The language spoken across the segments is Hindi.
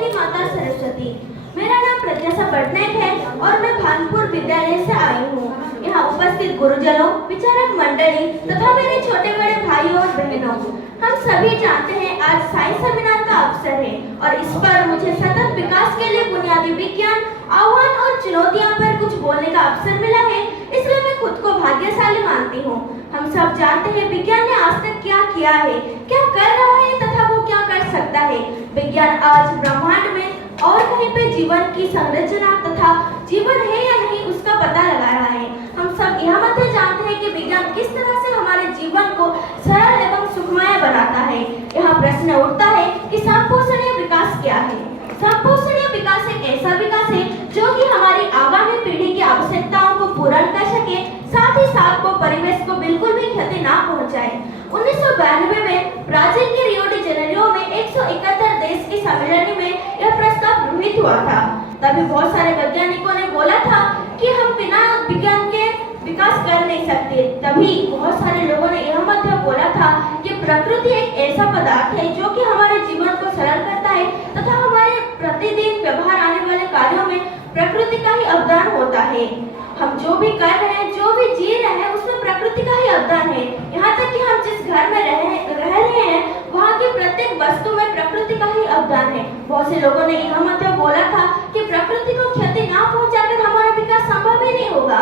जाएगी माता सरस्वती। मेरा नाम प्रत्याशा पटनायक है और मैं भानपुर विद्यालय से आई हूँ। यहाँ उपस्थित गुरुजनों, विचारक मंडली तथा मेरे छोटे बड़े भाइयों और बहनों, हम सभी जानते हैं आज साइंस सेमिनार का अवसर है और इस पर मुझे सतत विकास के लिए बुनियादी विज्ञान, आह्वान और चुनौतियों पर कुछ बोलने का अवसर मिला है, इसलिए मैं खुद को भाग्यशाली मानती हूँ। हम सब जानते हैं विज्ञान ने आज तक क्या किया है, क्या कर रहा है तथा वो क्या कर सकता है। विज्ञान आज ब्रह्मांड में और कहीं पे जीवन की संरचना तथा जीवन है या नहीं उसका पता लगा रहा है। हम सब यह मत जानते हैं कि विज्ञान किस तरह से हमारे जीवन को सरल एवं सुखमय बनाता है। यहाँ प्रश्न उठता है कि संपोषणीय विकास क्या है। संपोषणीय विकास एक ऐसा विकास है जो कि हमारी आगामी पीढ़ी की आवश्यकताओं को पूर्ण कर सके, साथ ही साथ वो परिवेश को बिल्कुल भी क्षति ना पहुंचाए। 1992 में ब्राजील के रियो डी जेनेरियो में 171 देश की सम्मेलन में यह प्रस्ताव गृहीत हुआ था। तभी बहुत सारे वैज्ञानिकों ने बोला था कि हम बिना विज्ञान के विकास कर नहीं सकते। तभी बहुत सारे लोगों ने यह मत बोला था कि प्रकृति एक ऐसा पदार्थ है जो कि हमारे जीवन को सरल करता है तथा हमारे प्रतिदिन व्यवहार आने वाले कार्यों में प्रकृति का ही अवदान होता है। हम जो भी कर रहे हैं, जो भी जी रहे हैं, उसमें प्रकृति का ही अवदान है। यहाँ तक कि हम जिस घर में रह रहे हैं वहाँ की प्रत्येक वस्तु में प्रकृति का ही अवदान है। बहुत से लोगों ने यह मत बोला था कि प्रकृति को क्षति ना पहुँचाकर हमारा विकास संभव ही नहीं होगा,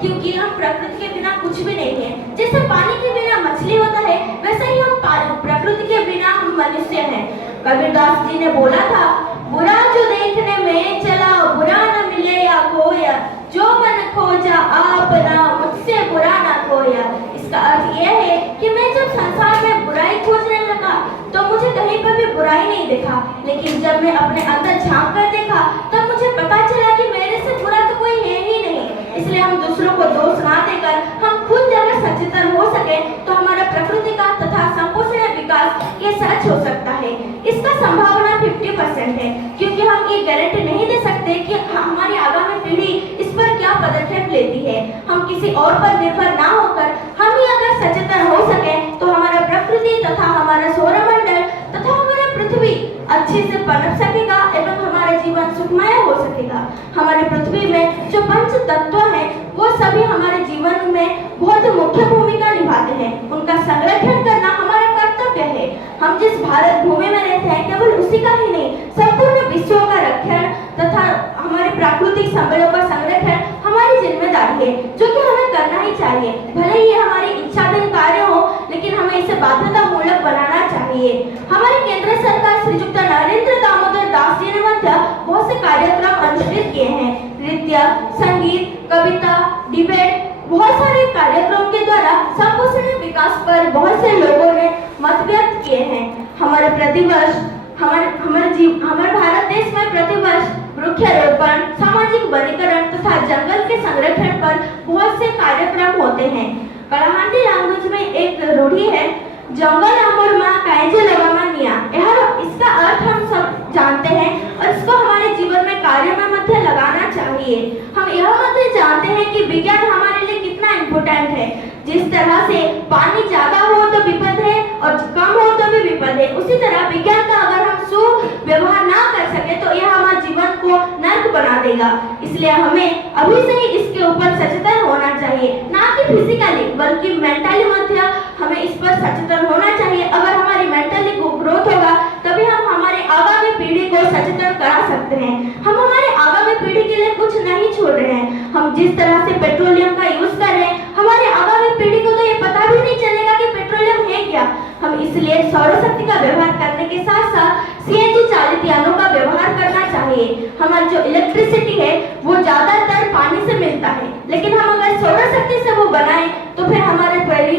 क्योंकि हम प्रकृति के बिना कुछ भी नहीं है। जैसे पानी के बिना मछली होता है, वैसे ही हम प्रकृति के बिना हम मनुष्य हैं। कबीरदास जी ने बोला था, बुरा जो देखने में चला बुरा न मिले या खोया, जो मन खोजा आपना मुझसे बुरा ना खोया। इसका अर्थ यह है कि मैं जब संसार में बुराई खोजने लगा तो मुझे कहीं पर भी बुराई नहीं दिखा, लेकिन जब मैं अपने अंदर झांक कर देखा तब मुझे पता चला कि मेरे से बुरा तो कोई है ही नहीं। इसलिए हम दूसरों को दोष ना देकर हम खुद अगर सचेतन हो सके तो हमारा प्रकृति का तथा संपोषणीय विकास ये सच हो सकता है। इसका संभावना 50% है, क्योंकि हम ये गारंटी नहीं दे सकते कि हमारी आगामी पीढ़ी इस पर क्या पदक्षेप लेती है। हम किसी और पर निर्भर ना होकर हम ही अगर सचेतन हो सके तो हमारा प्रकृति तथा हमारा सौरमंडल तथा हमारा पृथ्वी अच्छे से पनप सकेगा एवं हमारा जीवन सुखमय हो सकेगा। हमारी पृथ्वी में जो पंच तत्व हैं वो सभी हमारे जीवन में बहुत मुख्य भूमिका निभाते हैं। उनका संरक्षण करना हमारा कर्तव्य है। हम जिस भारत भूमि में रहते हैं केवल उसी का ही नहीं, संपूर्ण विश्व का रक्षण तथा हमारे प्राकृतिक संपदा का संरक्षण हमारी जिम्मेदारी है, जो कि हमें करना ही चाहिए। भले ही हमारी इच्छाधीन कार्य हो, लेकिन हमें इसे बाध्यतामूलक बनाना चाहिए। हमारे केंद्र सरकार श्रीयुक्त नरेंद्र दामोदर दास जी ने बहुत से कार्यक्रम अनुष्ठित किए हैं। नृत्य, संगीत, कविता, डिबेट, बहुत सारे कार्यक्रमों के द्वारा संपोषणीय विकास पर बहुत से लोगों ने मत व्यक्त किए हैं। हमारे प्रतिवर्ष हमारे भारत देश में प्रतिवर्ष वृक्षारोपण, सामाजिक वनीकरण तथा जंगल के संरक्षण पर बहुत से कार्यक्रम होते हैं। कलाहांडी लैंग्वेज में एक रूढ़ी है, जंगल अमर मां कायजे लगामा निया। इसका अर्थ हम सब जानते हैं और इसको हमारे जीवन में कार्य में मध्य लगाना चाहिए। हम यह मध्य जानते हैं कि विज्ञान हमारे लिए कितना इम्पोर्टेंट है। जिस तरह से पानी ज्यादा हो तो विपद है और कम हो तो भी विपद है, उसी तरह विज्ञान का अगर हम सुव्यवहार ना कर सके तो यह हमारे जीवन को नर्क बना देगा। इसलिए हमें अभी से ही इसके ऊपर सचेतन होना चाहिए, ना कि फिजिकली बल्कि मेंटली मध्य हमें इस पर सचेतन होना चाहिए। अगर हमारी मेंटली ग्रोथ होगा तभी हम हमारे आगामी पीढ़ी को सचेतन करा सकते हैं। हम हमारे आगामी पीढ़ी के लिए कुछ नहीं छोड़ रहे हैं। हम जिस तरह से पेट्रोलियम का यूज कर रहे हैं, हमारे आगामी पीढ़ी को तो ये पता भी नहीं चलेगा कि पेट्रोलियम है क्या। हम इसलिए सौर शक्ति का व्यवहार करने के साथ साथ सीएनजी चालित यानों का व्यवहार करना चाहिए। हमारी जो इलेक्ट्रिसिटी है वो ज्यादातर पानी से मिलता है, लेकिन हम अगर सौर शक्ति से वो बनाएं तो फिर हमारे